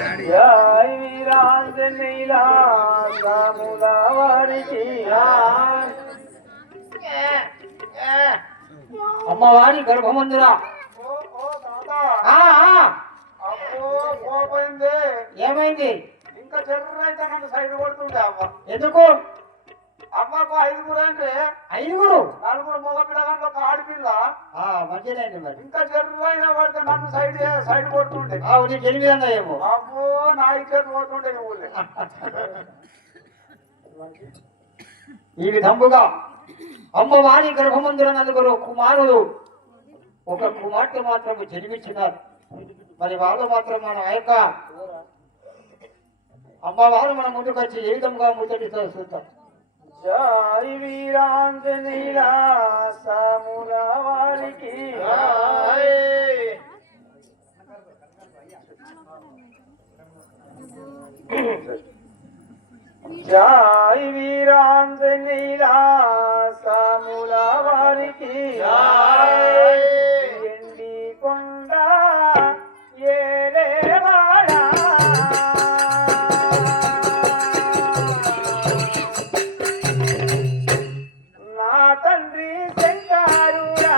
జై వీరాంజనేయులా రాముల వారికి అమ్మవారి గర్భమందురా ఏమైంది? ఇంకా చెర్రైతే నన్ను సైడ్ కొడుతుండే అమ్మ. ఎందుకు? అమ్మకు 5 అంటే 5 4 మగ పిల్లగాళ్ళు ఒక ఆడపిల్ల. మంచిదండి. మరి ఇంకా చెర్రైనా పడితే నన్ను సైడ్ కొడుతుండే. నీకు 8 ఏమో. అమ్మో నా ఇచ్చేది పోతుండే ఊళ్ళే. ఈ విధంగా అమ్మవారి గర్భమందుల 4 కుమారులు, ఒక కుమార్తె మాత్రం జన్మించినారు. మరి వాళ్ళు మాత్రం మన యొక్క అమ్మవారు మన ముందుకు వచ్చి ఏ విధంగా ముచ్చటితో చూద్దాం. జై వీరాంజనేయుల రాముల వారికి జై వీరాంజనేయుల రాముల వారికి ఎండి కొండ ఏలేవాడా నా తండ్రి శంకరుడా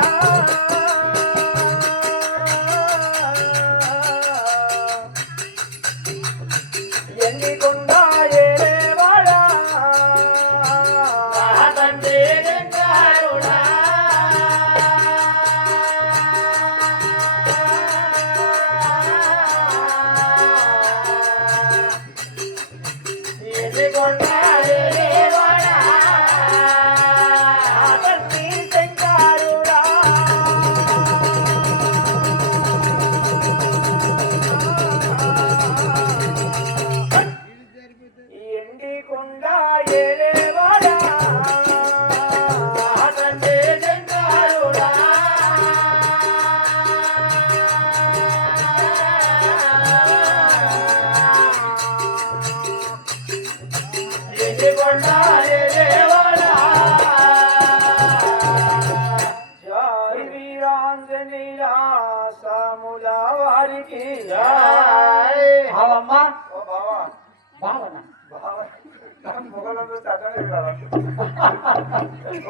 ఎండి కొండ ఏలేవాడా నా తండ్రి శంకరుడా ఎండి కొండ ఏలేవాడా నా తండ్రి శంకరుడా ఎండి కొండ ఏలేవాడా నా తండ్రి శంకరుడా ఎండి కొండ ఏలేవాడా జై వీరాంజనేయుల రాముల వారికి జై. బావమ్మా, ఓ బావా, బావనా? బావా, నా మొగలను చూస్తే అర్థమే కాదు.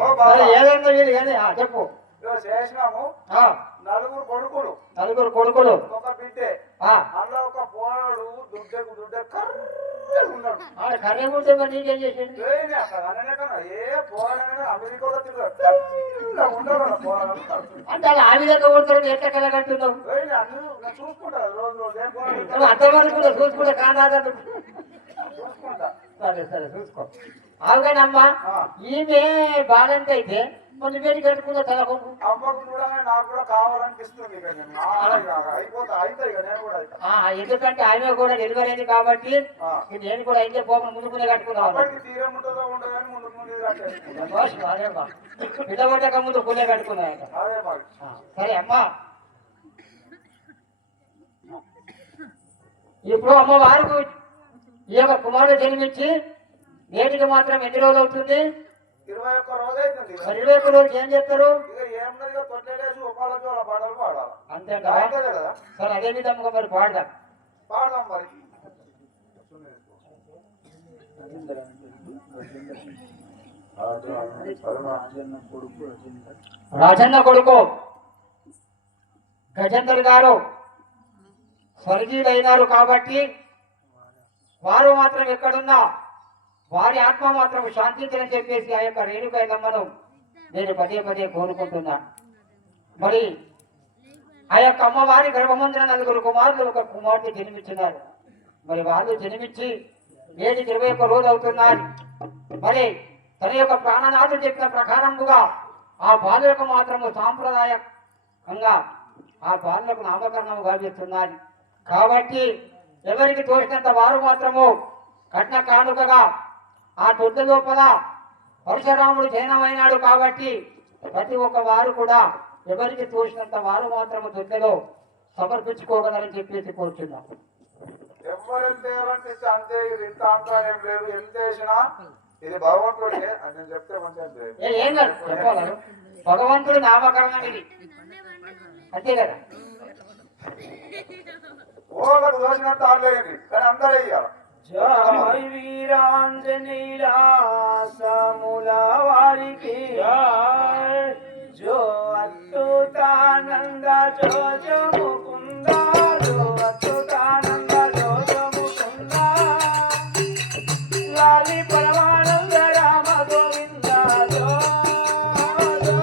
ఓ సరే, బావా, ఏదన్నా వీలు కానీ చెప్పు. ఇదిగో చేసినాము. ఆ, 4 కొడుకులు 4 కొడుకులు. ఒక బిడ్డే. ఆ, అందులో ఒక పోరాడు దుడ్డకు కర్రగా ఉన్నాడు. కర్రీ ఉంటే మరి నీకేం చేసింది? ఏయ్ అసలు అననే కన్నా ఏ పోరాడనే అమెరికాలో తిరుగుతాడు ఉండడు పోరాడు. అంటే అలా ఆ విధంగా కొడతారు, ఎట్లా కలగంటున్నావు? నేను చూసుకుంటా రోజు ఏం పోరాడు నువ్వు అంతవరకు చూసుకుంటే కాదా? చూసుకుంటా. సరే సరే, చూసుకో. అవుగానమ్మా, ఈమె బాలంత అయితే మొన్న వేడి కట్టుకున్న తలకొంగు. అమ్మకు కూడా నాకు కూడా కావాలనిపిస్తుంది. ఇక నేను అయిపోతా అయితే ఇక నేను కూడా ఎందుకంటే ఆమె కూడా డెలివరీ అయింది కాబట్టి నేను కూడా అయితే పోకుండా ముందుకునే కట్టుకున్నాను. అప్పటికి తీరం ఉంటుందో ఉండదు అని ముందు పిల్లబడ్డాక ముందు కులే కట్టుకున్నాయి. అదే మరి. సరే అమ్మా, ఇప్పుడు అమ్మవారికి ఈ యొక్క కుమారుడు జన్మించి నేటికి మాత్రం ఎన్ని రోజులు అవుతుంది? 21 రోజు అవుతుంది. 21 రోజు ఏం చేస్తారు? ఇక ఏమన్నది తొట్టేసి ఉపాలతో అలా పాటలు పాడాలి. అంతే కదా. సరే, అదే విధంగా మరి పాడదాం. పాడదాం మరి. రాజన్న కొడుకు గజేందర్ గారు స్వర్గీయులైనారు కాబట్టి వారు మాత్రం ఎక్కడున్నా వారి ఆత్మ మాత్రం శాంతించాలని చెప్పేసి ఆ యొక్క రేణుకైలమ్మను నేను పదే కోరుకుంటున్నాను. మరి ఆ యొక్క అమ్మవారి గర్భమందున 4 కుమారులు, ఒక కుమార్తె జన్మించినారు. మరి వాళ్ళు జన్మించి నేటికి 21 రోజు అవుతున్నారు. మరి తన యొక్క ప్రాణనాథుడు చెప్పిన ప్రకారముగా ఆ బాలులకు మాత్రము సాంప్రదాయకంగా ఆ బాలులకు నామకరణం గావిస్తున్నారు. కాబట్టి ఎవరికి తోచినంత వారు మాత్రము కట్న కానుకగా ఆ దొడ్డ లోపల పరశురాముడు జైనమైనాడు కాబట్టి ప్రతి ఒక్క వారు కూడా ఎవరికి తోచినంత వారు మాత్రము దొడ్డలో సమర్పించుకోగలరని చెప్పేసి కోరుతున్నాం. ఎవరెంత అంతే, ఇది ఇంత అంతా ఏం లేదు. ఎంత చేసినా ఇది భగవంతుడే అని నేను చెప్తే మంచిగా ఏం కాదు, చెప్పగలరు. భగవంతుడి నామకరణం ఇది, అంతే కదా. ఓళ్ళకు దోషినంత ఆడలేండి కానీ అందరూ ఇయ్యాలి. జై వీరాంజనేయుల సాముల వారికి జో అచ్యుతానంద జో జో ముకుంద జో అచ్యుతానంద జో జో ముకుంద లాలి పరమానంద రామ గోవింద జో జో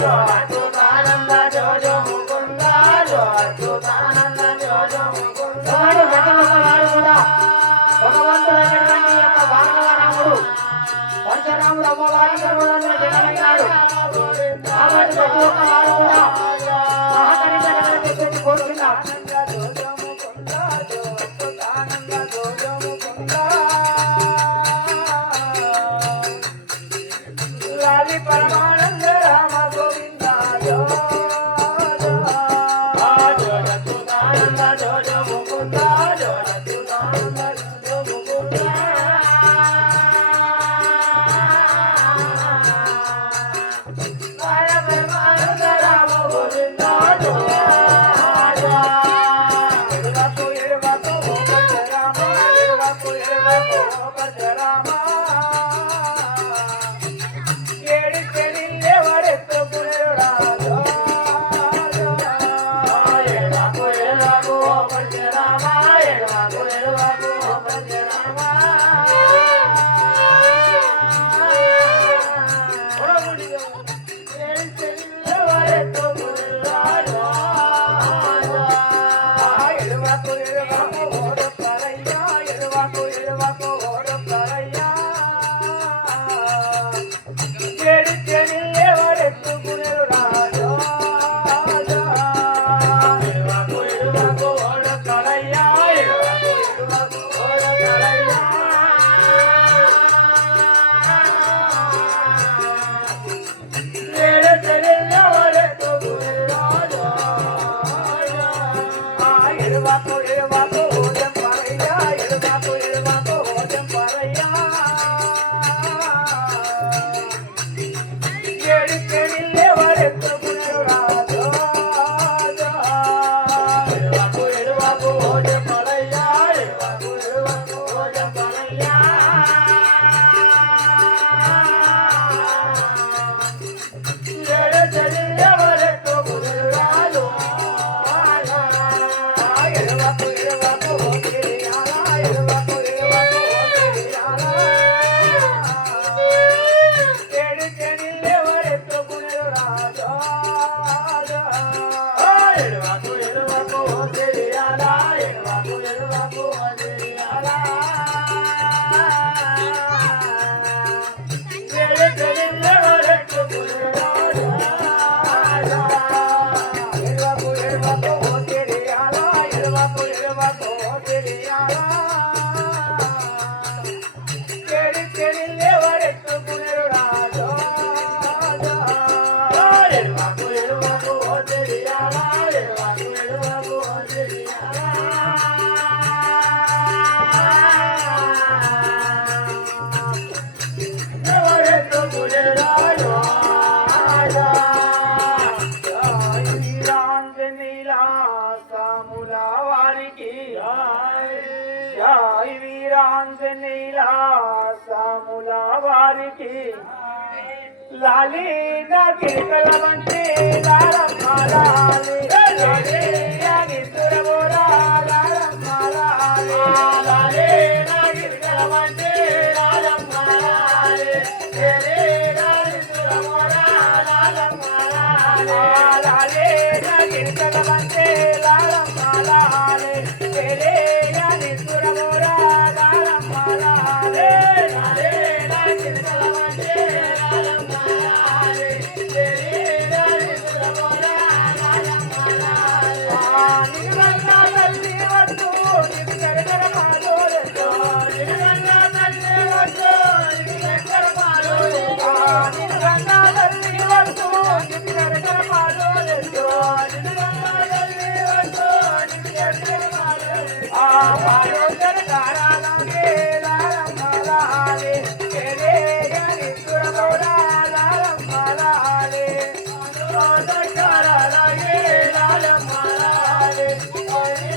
జో అచ్యుతానంద జో జో ముకుంద జో అచ్యుతానంద జో జో ముకుంద భగవంతుడైనటువంటి యొక్క భార్గవరాముడు పరశురాముడు అమ్మవారి గర్భంలో జన్మమైనాడు. కాబట్టి ప్రతి ఒక్క వారు కూడా సహకరించగలని చెప్పేసి కోరుతున్నారు. లాలి పరమానంద రామ గోవింద జో జో జో అచ్యుతానంద జో జో ముకుంద జో అచ్యుతానంద జో జో ముకుంద లాలి పరమానంద రామ గోవింద జో జో ఎరువకు ఎరువకు గోపతి రామ ఎరువకు ఎరువకు గోపతి రామ ఏడి చెలిల్లే వరెత్తు పునరుడా జో జో ఎరువకు ఎరువకు గోపతి రామ ఎరువకు ఎరువకు గోపతి రామ ఏడి చెలిల్లే వరెత్తు పునరుడా జో జో ఎరువకు ఎరువకు గోపరయ్యా ఎరువకు ఎరువకు గోపరయ్యా ఏడి చెలిల్లే వరెత్తు పునరుడా జో జో ఎరువకు ఎరువకు గోపరయ్యా ఎరువకు ఎరువకు గోపరయ్యా ఏడి చెలిల్లే వరెత్తు పునరుడా జో జో ఎరువకు ఎరువకు గోపరయ్యా ఎరువకు ఎరువకు గోపరయ్యా ఏడి చెలిల్లే వరెత్తు పునరుడా జో జో ఎరువకు ఎరువకు గోపరయ్యా ఎరువకు ఎరువకు గోపరయ్యా ఏడి చెలిల్లే వరెత్తు పునరుడా జో జో ఎరువకు ఎరువకు గోపరయ్యా ఎరువకు ఎరువకు గోపరయ్యా ఏడి చెలిల్లే వరెత్తు పునరుడా జో జో ఎరువకు ఎరువకు గోపరయ్యా ఎరువకు ఎరువకు గోపరయ్యా ఏడి చెలిల్లే వరెత్తు పునరుడా జో జో ఎరువకు ఎరువకు గోపరయ్యా ఎరువకు ఎరువకు గోపరయ్యా ఏడి చెలిల్లే వరెత్తు పునరుడా జో జో ఎరువకు ఎరువకు గోపరయ్యా ఎరువకు ఎరువకు గోపరయ్యా ఎవరెత్తు పునరుడా జో జో జై వీరాంజనేయుల సాముల వారికి జై వీరాంజనేయుల సాముల వారికి లాలి నా కిరకల వంటి లారమ్మ లాలి లాలి నా గిరికల లారమ్మ లాలి లాలి నా గిరికల వంటి లారమ్మ లాలి లాలి నా గిరికల లారమ్మ లాలి లాలి నా గిరికల వంటి లారమ్మ లాలి లాలి నా గిరికల లారమ్మ లాలి లాలి నా గిరికల వంటి లారమ్మ లాలి లాలే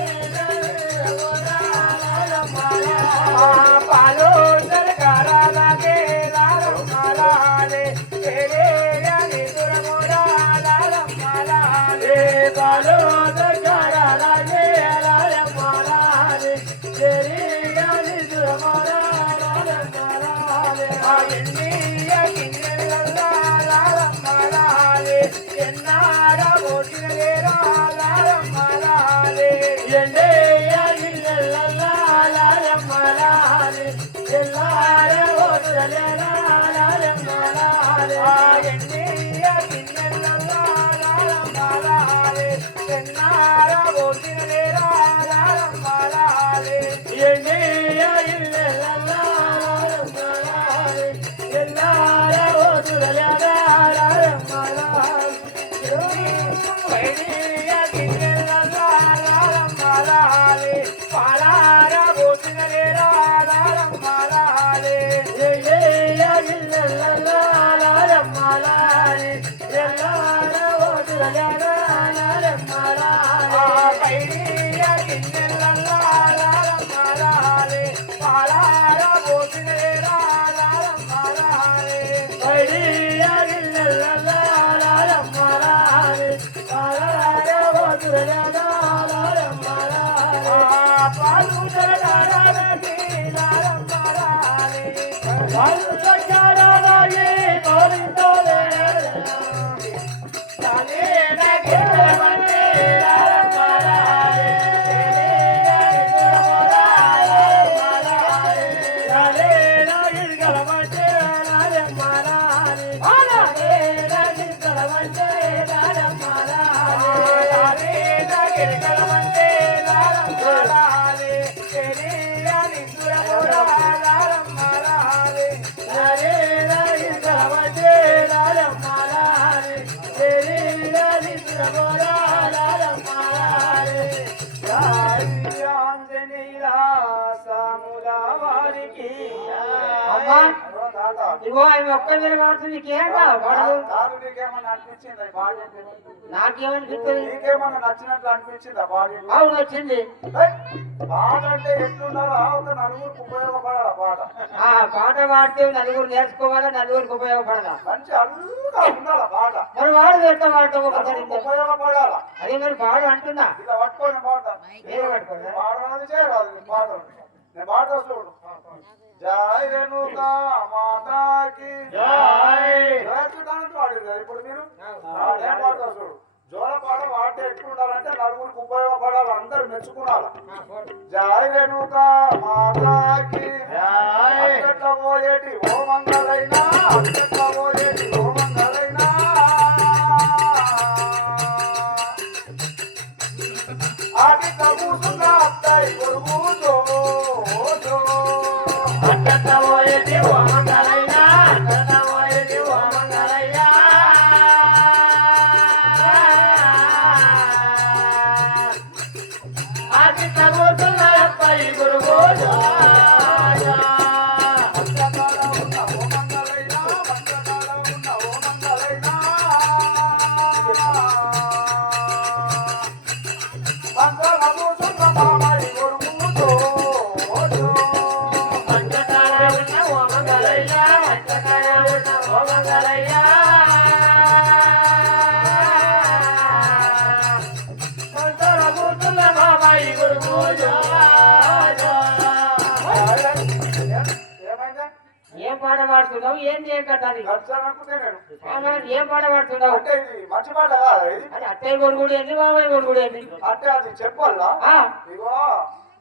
ఆ ఎన్నీయ గిన్నెలల్లా రారమ్మలాలే ఎన్నార పోసినలే రారమ్మలాలే ఎన్నీయ గిన్నెలల్లా రారమ్మలాలే ఎన్నార పోసినలే రారమ్మలాలే ఎన్నీయ గిన్నెలల్లా రారమ్మలాలే పాలార పోసినలే రారమ్మలాలే ఎన్నీయ గిన్నెలల్లా రారమ్మలాలే ఎన్నార పోసినలే రారమ్మలాలే పైడియ గిన్నెలల్లా రారమ్మలాలే పాలార పోసినలే రారమ్మలాలే పైడియ గిన్నెలల్లా రారమ్మలాలే పాలార పోసినలే రారమ్మలాలే పాలు జరగాలకి రారమ్మలాలే పాలు జరగాలకి కోరింతోలే అమ్మా అదో తాత ఇగో ఆమె ఒక్క మీద కావచ్చు నీకేంటా వాడు తాను నీకేమన్నా అనిపించింది ఈ పాట నాకేమనిపిస్తుంది నీకేమన్నా నచ్చినట్లు అనిపించింది ఆ పాట అవును వచ్చింది పాట అంటే ఎట్లున్నారో ఒక నలుగురికి ఉపయోగపడాలి పాట ఆ పాట పాడితే నలుగురు నేర్చుకోవాలా నలుగురికి ఉపయోగపడాలా మంచి అల్లుగా ఉండాలి పాట మరి వాడు పెడతా వాడితో ఒకసారి నలుగురికి ఉపయోగపడాలా అదే మరి పాడు అంటున్నా ఇలా పట్టుకొని పాట ఏదో పట్టుకోలే పాడరాదు చేయరాదు నీ పాట నేను పాట చూడు జై రేణుకా మాతాకి జయచుదానికి పాడారు కదా ఇప్పుడు మీరు నేను పాడతా చూడు జోల పాట పాడితే ఎట్లుండాలంటే నలుగురికి ఉపయోగపడాలి అందరు మెచ్చుకున్నారా జై రేణుకా మాతాకి అంతట్లో పోయేటి ఓ మంగళైనా అంతట్లో పోయేటి ఓ మంగళైనా ఆటి కూసున్న అత్తాయి కొడుకు ఏం పాట పాడుతున్నావు ఏం చేయకట్టాలి ఏం పాట పాడుతున్నావు అంటే ఇది మంచి పాట కాదా ఇది అది అత్తయ్య కొడుకుడు ఏంటి మామయ్య కొడుకుడు ఏంటి అంటే అది చెప్పాలా ఆ, ఇగో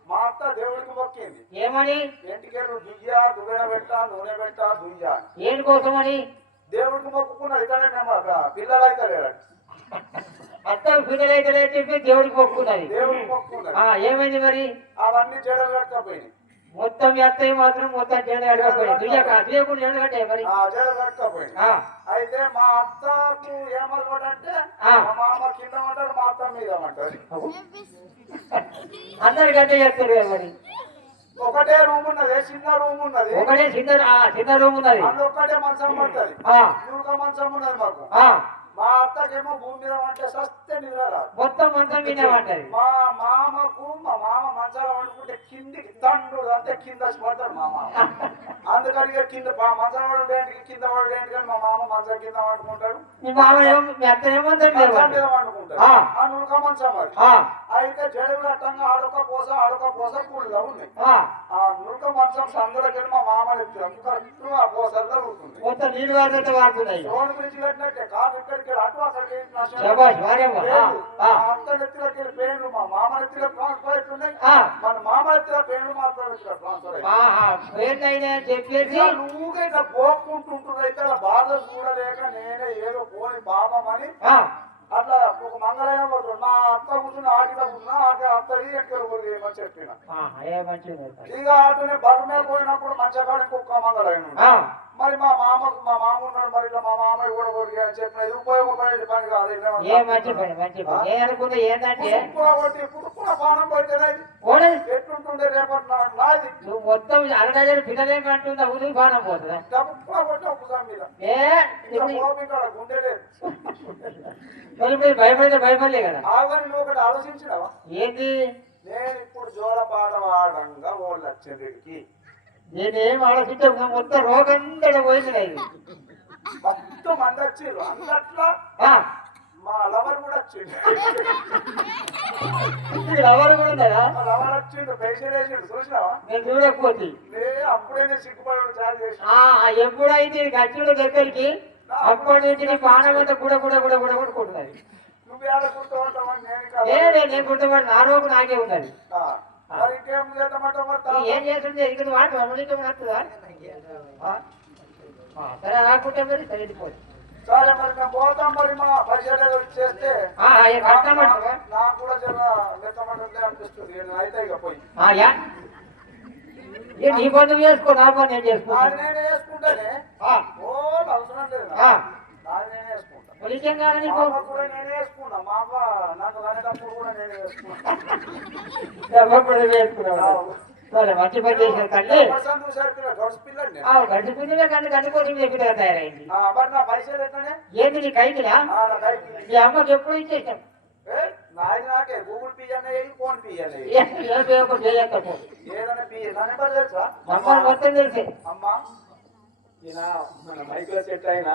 మా అత్త దేవుడికి మొక్కింది ఏమని ఇంటికెళ్ళు దుయ్యా దువ్వెన పెట్టా నూనె పెట్టా దుయ్యా ఏం కోసమని దేవుడికి మొక్కుకున్నది ఇక్కడే మేము పిల్లలు అయితే లేరండి అత్త పిల్లలైతే చెప్పి దేవుడికి మొక్కున్నది దేవుడికి మొక్కుకున్నది ఏమైంది మరి అవన్నీ జడలు కట్టకపోయింది మొత్తం మీ అత్తయ్య మాత్రం మొత్తం జడ కట్టకపోయింది దుయ్యకుండా జడ కట్టాయి మరి ఆ జడలు కట్టకపోయింది ఆ, అయితే మా అత్తకు ఏమనుకోడంటే ఆ. మా మామ కింద ఉంటాడు మా అత్త మీద ఉంటాడు అందరికంటే చెప్తారు కదా మరి ఒకటే రూమ్ ఉన్నది చిన్న రూమ్ ఉన్నది ఒకటే చిన్న రూమ్ ఉన్నది అందులో ఒక్కటే మంచం పడుతుంది ఆ, ఇంకొక మంచం ఉన్నది మాకు ఆ, మా అత్తకేమో భూమి మీద వంటే సస్తే నిద్ర రాదు మొత్తం మంచం మీద పడ్డది మా మామ మంచాల వండుకుంటే కిందికి తండ్రుడు అంతే కింద వచ్చి పడతాడు మా మామ అందుకని ఇక కింద మంచం వండుకుంటే కింద వండుకుంటే కానీ మా మామ మంచం కింద వండుకుంటాడు మీ మామ మీ అత్త ఏమంటారు మంచం మీద వండుకుంటాడు ఆ. ఆ నులక మంచం అది అయితే జడలు కట్టంగా ఆడొక పోస కూలిగా ఉన్నాయి ఆ నులక మంచం సందులోకి మా మామని కరెక్ట్ ఆ పోసల్లో ఉంటుంది మొత్తం నీళ్ళు వాడితే వాడుతున్నాయి రోడ్డు గురించి కట్టినట్టే కాదు ఇక్కడికి అటు అక్కడికి శభాష్ భార్యమ్మ. మా అత్త నెత్తిలోకి పేర్లు మా మామ నెత్తిలో పాయింట్లు ఉన్నాయి ఆ. మన మామ వచ్చిన పేర్లు మాట్లాడచ్చు ట్రాన్స్ఫర్ అయ్యి ఆహా పేర్లైనా చెప్పేసి నువ్వుగా ఇట్లా పోకుంటుంటుంది అయితే అలా బాధ చూడలేక నేనే ఏదో పోని పాపమని ఆ, అట్లా ఒక మంగళైన పడుతుంది నా అత్త కూర్చుని ఆడిలో కూర్చున్నా అత్తడి ఎక్కడ ఏమని చెప్పిన ఆహా, ఏ మంచిది అయితే. ఇక అటునే బల మీద పోయినప్పుడు మంచిగా కాడ ఇంకొక మంగళైన ఆ, మరి మా మామ ఉన్నాడు మరి ఇట్లా మా మామయ్య కూడా కొడుకు అని చెప్పిన ఇది ఉపయోగపడే పని కాదు ఏ మంచి పని మంచి పని నేను అనుకుంది ఏంటంటే పుట్టుకున్న పానం పోయితేనే ఓడే ఎట్టుంటుండే రేపటి నాది నువ్వు మొత్తం అరడజను పిల్లలేమంటుందా ఉదుగు బాణం పోతుందా డబ్బుగా కొట్టిన భుజం మీద ఏ ఇంకా ఇప్పుడు పోపు ఇక్కడ గుండె లేదు మరి మీరు భయపడితే భయపడలే కదా ఆగని నువ్వు ఒకటి ఆలోచించినావా ఏంటి నేను ఇప్పుడు జోలపాట వాడంగా వాళ్ళు వచ్చిందికి నేనేం ఆలోచించా మొత్తం రోగంతట పోయింది ఇది. మొత్తం మంది వచ్చిర్రు అందట్లా ఆ, మా లవర్ కూడా వచ్చిండు ఇక్కడ ఎవరు కూడా ఉన్నారా మా లవర్ వచ్చిండు పైసలు వేసిండు చూసినావా నేను చూడకపోతే అప్పుడే నేను సిగ్గుపడి చాలు చేసి ఎప్పుడైతే ఖర్చుల దగ్గరికి అప్పటి నుంచి నీ పానం అంతా కూడా కొట్టుకుంటున్నది నువ్వు ఏడ కూర్చోమంటావని నేను ఇంకా నేను గుర్తుపడి నా రోగు నాకే ఉన్నది ఆ, మరి ఇంకేం చేద్దామంటావు మరి తా- ఏం చేస్తుంది ఇక్కడ మాట అమలికం వస్తుందా సరే రాకుంటే మరి సరిపోతుంది సరే మరి మేము పోతాం మరి మా పైసలు ఏదో ఇచ్చేస్తే కష్టమంటావా నాకు కూడా జర లెక్కమంటే అనిపిస్తుంది అయితే ఇక పోయి నీ పని నువ్వు చేసుకో నా పని నేను నాది చేసుకుంటాను నేనే వేసుకుంటానే ఓ అవసరం లేదు నాది నేనే వేసుకుంటా పొలికేం కాదు మా నీకు అమ్మ కూడా నేనే వేసుకున్నా మా అమ్మ నాకు కనేటప్పుడు కూడా నేనే వేసుకున్నా డబ్బప్పుడు వేసుకున్నావు సరే మంచి పని చేసావు తల్లి ప్రశాంత్ చూసారు పిల్ల గడుసు పిల్లండి నేను. గడ్డి పుణ్యమే కానీ గడ్డి కోసం చెప్పిగా తయారైంది మరి నా పైసలు ఎట్లనే ఏంటి నీ కైకిలా నా కైకి మీ అమ్మకి ఎప్పుడు ఇచ్చేసాం నాది నాకే గూగుల్ పే అన్నయ్యి ఫోన్ పే అన్నయ్యి చేయకపో ఏదైనా పే నా నెంబర్ తెలుసా అమ్మ మొత్తం తెలిసే అమ్మా ఈయన మన మైక్రో సెట్ అయినా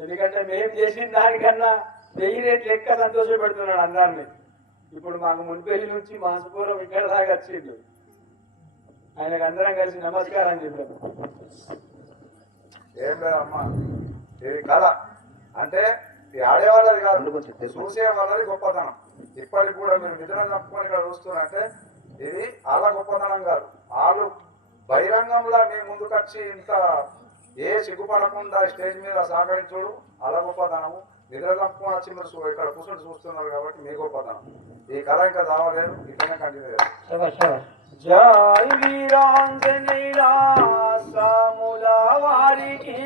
ఎందుకంటే మేము చేసిన దానికన్నా 1000 రేట్లు ఎక్కువ సంతోష పెడుతున్నాడు అందరినీ ఇప్పుడు మాకు మున్పల్లి నుంచి మాసపూర్వం ఇక్కడ దాకా వచ్చిండు ఆయనకు అందరం కలిసి నమస్కారం చెప్పాము ఏం లేదమ్మా ఇది కళ అంటే ఇది ఆడేవాళ్ళది కాదు చూసే వాళ్ళది గొప్పతనం ఇప్పటికి కూడా మీరు నిద్ర తప్పుకొని ఇక్కడ చూస్తున్నారంటే ఇది వాళ్ళ గొప్పతనం కాదు వాళ్ళు బహిరంగంలో మీ ముందుకు వచ్చి ఇంత ఏ సిగ్గుపడకుండా స్టేజ్ మీద సహకరించుడు అలా గొప్పతనము నిద్ర తప్పుకొని వచ్చి మీరు ఇక్కడ కూర్చొని చూస్తున్నారు కాబట్టి మీ గొప్పతనం ఈ కళ ఇంకా రావలేదు ఇట్లనే కంటిన్యూ చేయాలి జై వీరాంజనేయ సాముల వారికి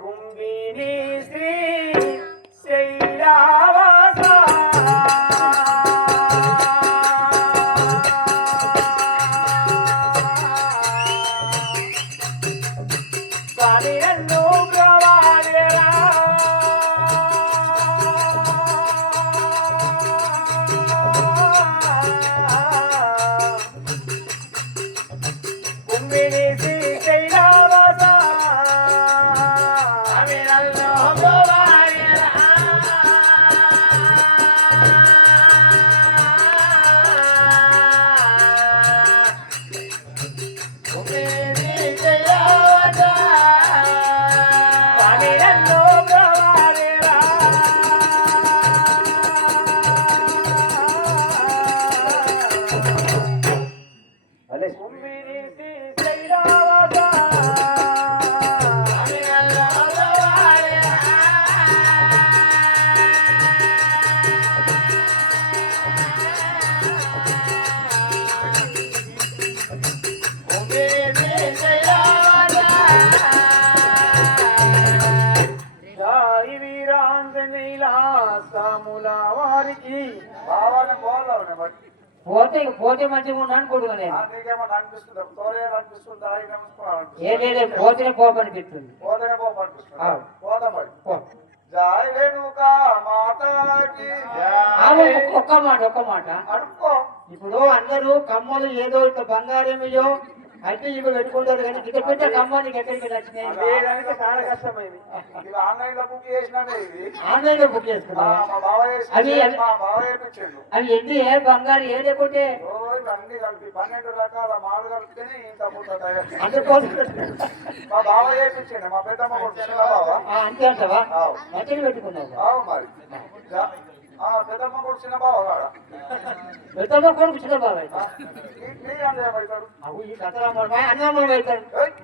కుంభిని శ్రీ శైలవాస స్వామియన్ను ప్రవాదేరా కుంభిని శ్రీ శైలవాస స్వామియన్ను ప్రవాదేరా జై వీరాంజనేయ సాముల వారికి బావానే పోవాలి బట్టి పోతే మంచిగా ఉండి అనుకుంటున్నా నేను నీకేమన్నా అనిపిస్తుందా తోరే అనిపిస్తుందా ఏదేదే పోతేనే పోపనిపిస్తుంది పోతేనే పోపనిపిస్తుంది అవును. పోతాం మరి పో. జై రేణుకా మాతాకి ఒక్క మాట అడుక్కో ఇప్పుడు అందరూ కమ్మలు ఏదో ఇట్లా బంగారమయ్యో అయితే ఇవి పెట్టుకుంటారు కానీ ఇక పెట్టే కమ్మలు నీకు ఎక్కడికి నచ్చినాయి లేదంటే చాలా కష్టమైంది ఇవి ఆన్లైన్ లో బుక్ చేసినానే ఇవి ఆన్లైన్ లో బుక్ చేసుకున్నా మా బావ అవి- మా బావ వేయించిండు అవి ఎన్ని ఏ బంగారు ఏ లేకుంటే ఇవన్నీ కలిపి 12 రకాల మాలు కలిపితేనే ఇంత పూట తయారు అందుకోసం మా బావ వేయించిండు మా పెద్దమ్మ కొడుకు చిన్న బావ అంతే అంటావా ఆవు. మంచిగా పెట్టుకున్నావు ఆవు మరి పెద్దమ్మ కొడుకు చిన్న బావ కాడ పెద్దమ్మ కొడుకు చిన్న బాబాయ్ నీ అన్నయ్య అవుతాడు అవు ఈ కథ అన్నమ్మ అవుతాడు ఏయ్